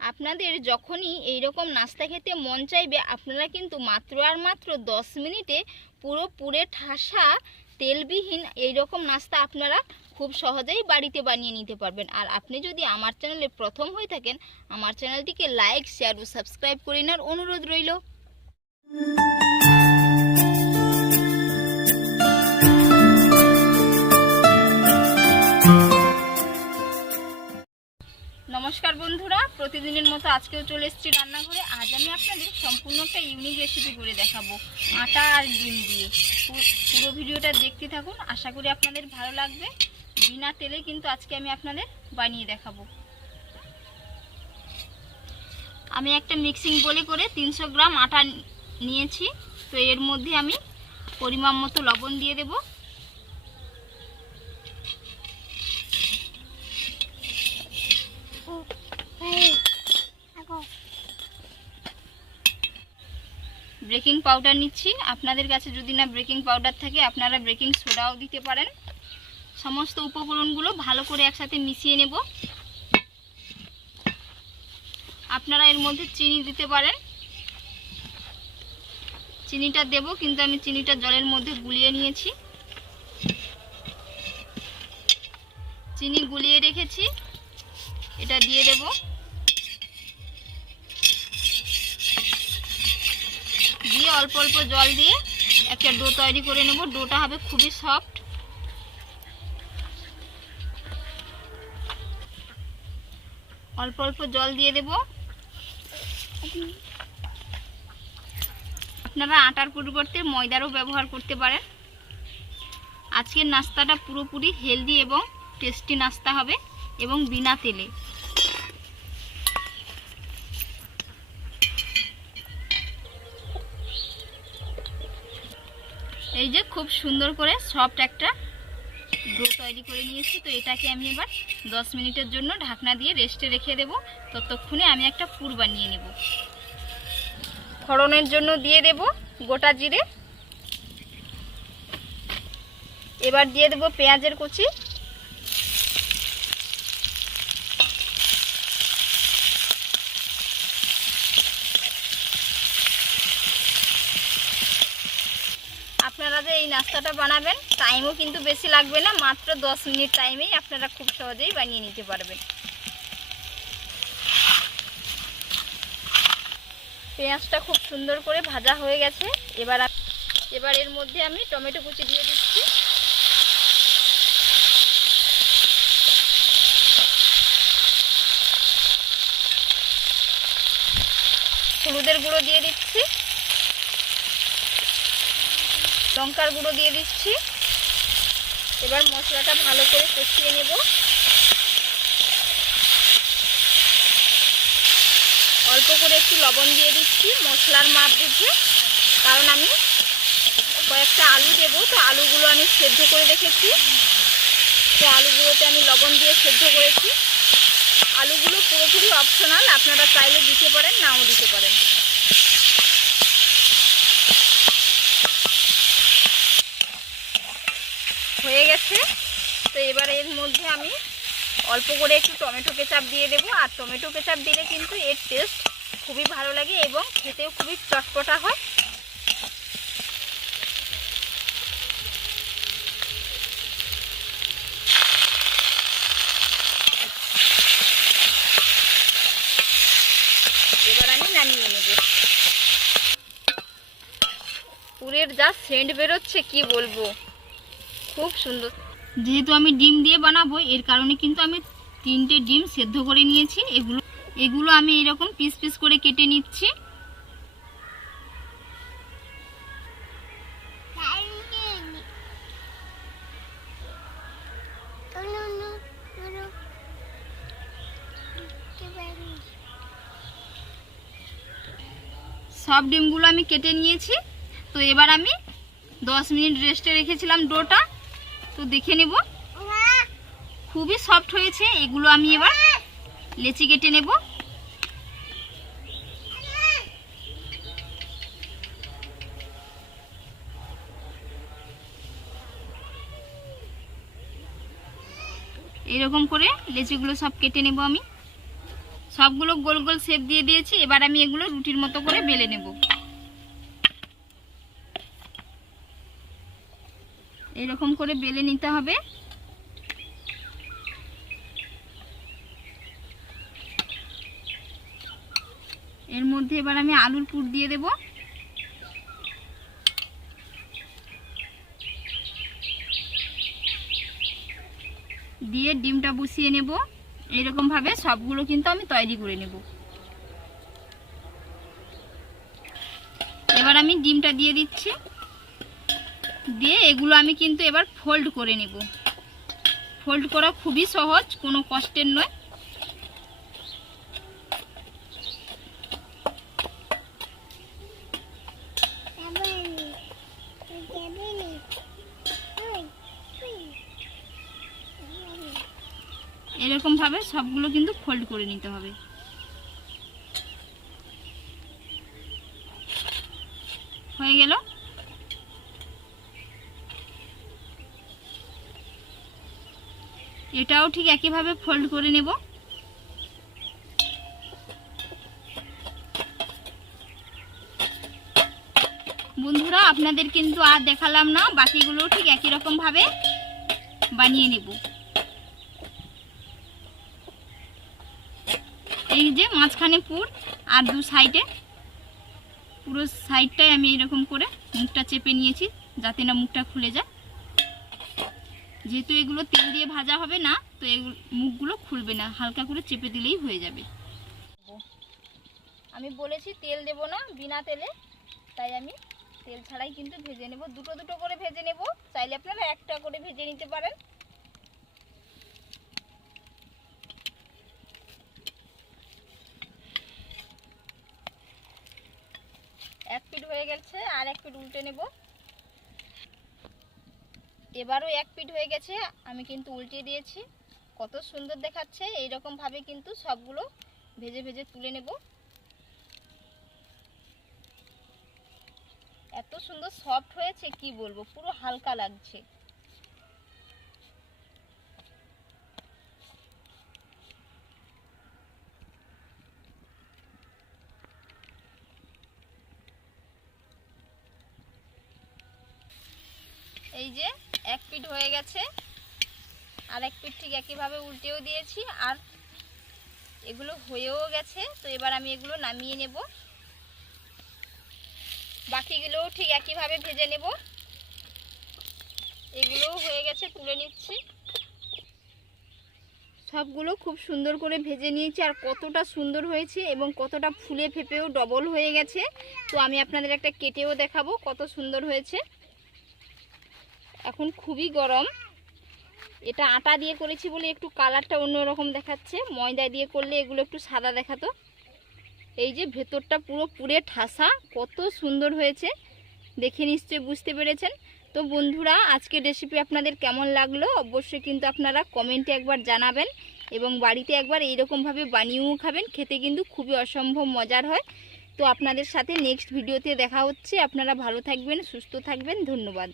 আপনাদের যখনই এই রকম নাস্তা খেতে মন চাইবে, আপনারা কিন্তু মাত্র আর মাত্র দশ মিনিটে পুরো পুরে ঠাসা, তেলবিহীন এই রকম নাস্তা আপনারা খুব সহজেই বাড়িতে বানিয়ে নিতে পারবেন। আর আপনি যদি আমার চ্যানেলে প্রথম হয়ে থাকেন, আমার চ্যানেলটিকে লাইক, শেয়ার ও সাবস্ক্রাইব করে নেওয়ার অনুরোধ রইল। নমস্কার বন্ধুরা, প্রতিদিনের মতো আজকেও চলে এসেছি রান্নাঘরে। আজ আমি আপনাদের সম্পূর্ণ একটা ইউনিক রেসিপি করে দেখাবো, আটা আর ডিম দিয়ে। পুরো ভিডিওটা দেখতে থাকুন, আশা করি আপনাদের ভালো লাগবে। বিনা তেলে কিন্তু আজকে আমি আপনাদের বানিয়ে দেখাবো। আমি একটা মিক্সিং বলে করে তিনশো গ্রাম আটা নিয়েছি, তো এর মধ্যে আমি পরিমাণ মতো লবণ দিয়ে দেবো। বেকিং পাউডার নিচ্ছি। আপনাদের কাছে যদি না ব্রেকিং পাউডার থাকে, আপনারা ব্রেকিং সোডাও দিতে পারেন। সমস্ত উপকরণগুলো ভালো করে একসাথে মিশিয়ে নেব। আপনারা এর মধ্যে চিনি দিতে পারেন। চিনিটা দেব, কিন্তু আমি চিনিটা জলের মধ্যে গুলিয়ে নিয়েছি। চিনি গুলিয়ে রেখেছি। এটা দিয়ে দেবো। দিয়ে অল্প অল্প জল দিয়ে একটা ডো তৈরি করে নেব। ডোটা হবে খুবই সফট। অল্প অল্প জল দিয়ে দেব। আপনারা আটার পরিবর্তে ময়দারও ব্যবহার করতে পারেন। আজকের নাস্তাটা পুরোপুরি হেলদি এবং টেস্টি নাস্তা হবে এবং বিনা তেলে। খুব সুন্দর করে সফট একটা ডো তৈরি করে নিয়েছি। তো এটাকে আমি এবার দশ মিনিটের জন্য ঢাকনা দিয়ে রেস্টে রেখে দেব। ততক্ষণে আমি একটা পুর বানিয়ে নেব। ফড়নের জন্য দিয়ে দেব গোটা জিরে। এবার দিয়ে দেব পেঁয়াজের কুচি। যে এই নাস্তাটা বানাবেন। টাইমও কিন্তু বেশি লাগবে না, মাত্র দশ মিনিট টাইমেই আপনারা খুব সহজেই বানিয়ে নিতে পারবেন। পেঁয়াজটা খুব সুন্দর করে ভাজা হয়ে গেছে। এবার এবার এর মধ্যে আমি টমেটো কুচি দিয়ে দিচ্ছি। হলুদের গুঁড়ো দিয়ে দিচ্ছি। লঙ্কার গুঁড়ো দিয়ে দিচ্ছি। এবার মশলাটা ভালো করে কষিয়ে নেব। অল্প করে একটু লবণ দিয়ে দিচ্ছি মশলার মাপ বুঝে। কারণ আমি কয়েকটা আলু দেবো, তো আলুগুলো আমি সেদ্ধ করে রেখেছি। তো আলুগুলোতে আমি লবণ দিয়ে সেদ্ধ করেছি। আলুগুলো পুরোপুরি অপশনাল আপনারা চাইলে দিতে পারেন, নাও দিতে পারেন হয়ে গেছে তো এবার এর মধ্যে আমি অল্প করে একটু টমেটো কেচাপ দিয়ে দেবো। আর টমেটো কেচাপ দিলে কিন্তু এর টেস্ট খুবই ভালো লাগে এবং খেতেও খুবই চটপটা হয়। এবার আমি নামিয়ে পুরের যা সেন্ট বেরোচ্ছে, কি বলব? খুব সুন্দর। যেহেতু আমি ডিম দিয়ে বানাবো, এর কারণে কিন্তু আমি তিনটে ডিম সেদ্ধ করে নিয়েছি। এগুলো এগুলো আমি এরকম পিস পিস করে কেটে নিচ্ছি। সব ডিমগুলো আমি কেটে নিয়েছি। তো এবার আমি দশ মিনিট রেস্টে রেখেছিলাম ডোটা। তো দেখে নেব। খুবই সফট হয়েছে, এগুলো আমি এবার লেচি কেটে নেব। এরকম করে লেচিগুলো সব কেটে নেব আমি। সবগুলো গোল গোল শেপ দিয়ে দিয়েছি, এবার আমি এগুলো রুটির মতো করে বেলে নেব। এরকম করে বেলে নিতে হবে। এর মধ্যে এবার আমি আলুর পুর দিয়ে দেব। দিয়ে ডিমটা বসিয়ে নেব। এরকম ভাবে সবগুলো কিন্তু আমি তৈরি করে নেব। এবার আমি ডিমটা দিয়ে দিচ্ছি। দিয়ে এগুলো আমি কিন্তু এবার ফোল্ড করে নেব। ফোল্ড করা খুবই সহজ, কোনো কষ্টের নয়। এরকম ভাবে সবগুলো কিন্তু ফোল্ড করে নিতে হবে। হয়ে গেল? এটাও ঠিক একইভাবে ফোল্ড করে নেব। বন্ধুরা, আপনাদের কিন্তু আর দেখালাম না বাকিগুলো ঠিক একই রকম ভাবে বানিয়ে নেব। এই যে মাঝখানে পুর আর দু সাইডে। পুরো সাইডটাই আমি এরকম করে মুখটা চেপে নিয়েছি, যাতে না মুখটা খুলে যায়। যেহেতু এগুলো তেল দিয়ে ভাজা হবে না, তো এগুলো মুখগুলো খুলবে না, হালকা করে চেপে দিলেই হয়ে যাবে। আমি বলেছি তেল দেব না বিনা তেলে, তাই আমি তেল ছাড়াই কিন্তু ভেজে নেব। দুটো দুটো করে ভেজে নেব, চাইলে আপনারা একটা করে ভেজে নিতে পারেন। এক পিঠ হয়ে গেছে, আর এক পিঠ উল্টে নেব। এবারও এক পিট হয়ে গেছে, আমি কিন্তু উল্টিয়ে দিয়েছি। কত সুন্দর দেখাচ্ছে, এইরকমভাবে কিন্তু সবগুলো ভেজে ভেজে তুলে নেব। এত সুন্দর সফট হয়েছে, কি বলব, পুরো হালকা লাগছে। এই যে, এক পিঠ হয়ে গেছে। আর এক পিঠ ঠিক একইভাবে উল্টেও দিয়েছি, আর এগুলো হয়েও গেছে। তো এবার আমি এগুলো নামিয়ে নেব। বাকিগুলোও ঠিক একইভাবে ভেজে নেব। এগুলোও হয়ে গেছে, তুলে নিচ্ছি। সবগুলো খুব সুন্দর করে ভেজে নিয়েছি, আর কতটা সুন্দর হয়েছে এবং কতটা ফুলে ফেপেও ডবল হয়ে গেছে। তো আমি আপনাদের একটা কেটেও দেখাবো কত সুন্দর হয়েছে। এখন খুবই গরম। এটা আটা দিয়ে করেছি বলে একটু কালারটা অন্যরকম দেখাচ্ছে। ময়দা দিয়ে করলে এগুলো একটু সাদা দেখাতো। এই যে ভেতরটা পুরো পুরে ঠাসা, কত সুন্দর হয়েছে। দেখে নিশ্চয়ই বুঝতে পেরেছেন। তো বন্ধুরা, আজকের রেসিপি আপনাদের কেমন লাগল? অবশ্যই কিন্তু আপনারা কমেন্টে একবার জানাবেন এবং বাড়িতে একবার এইরকমভাবে বানিয়েও খাবেন। খেতে কিন্তু খুবই অসম্ভব মজার হয়। তো আপনাদের সাথে নেক্সট ভিডিওতে দেখা হচ্ছে। আপনারা ভালো থাকবেন, সুস্থ থাকবেন। ধন্যবাদ।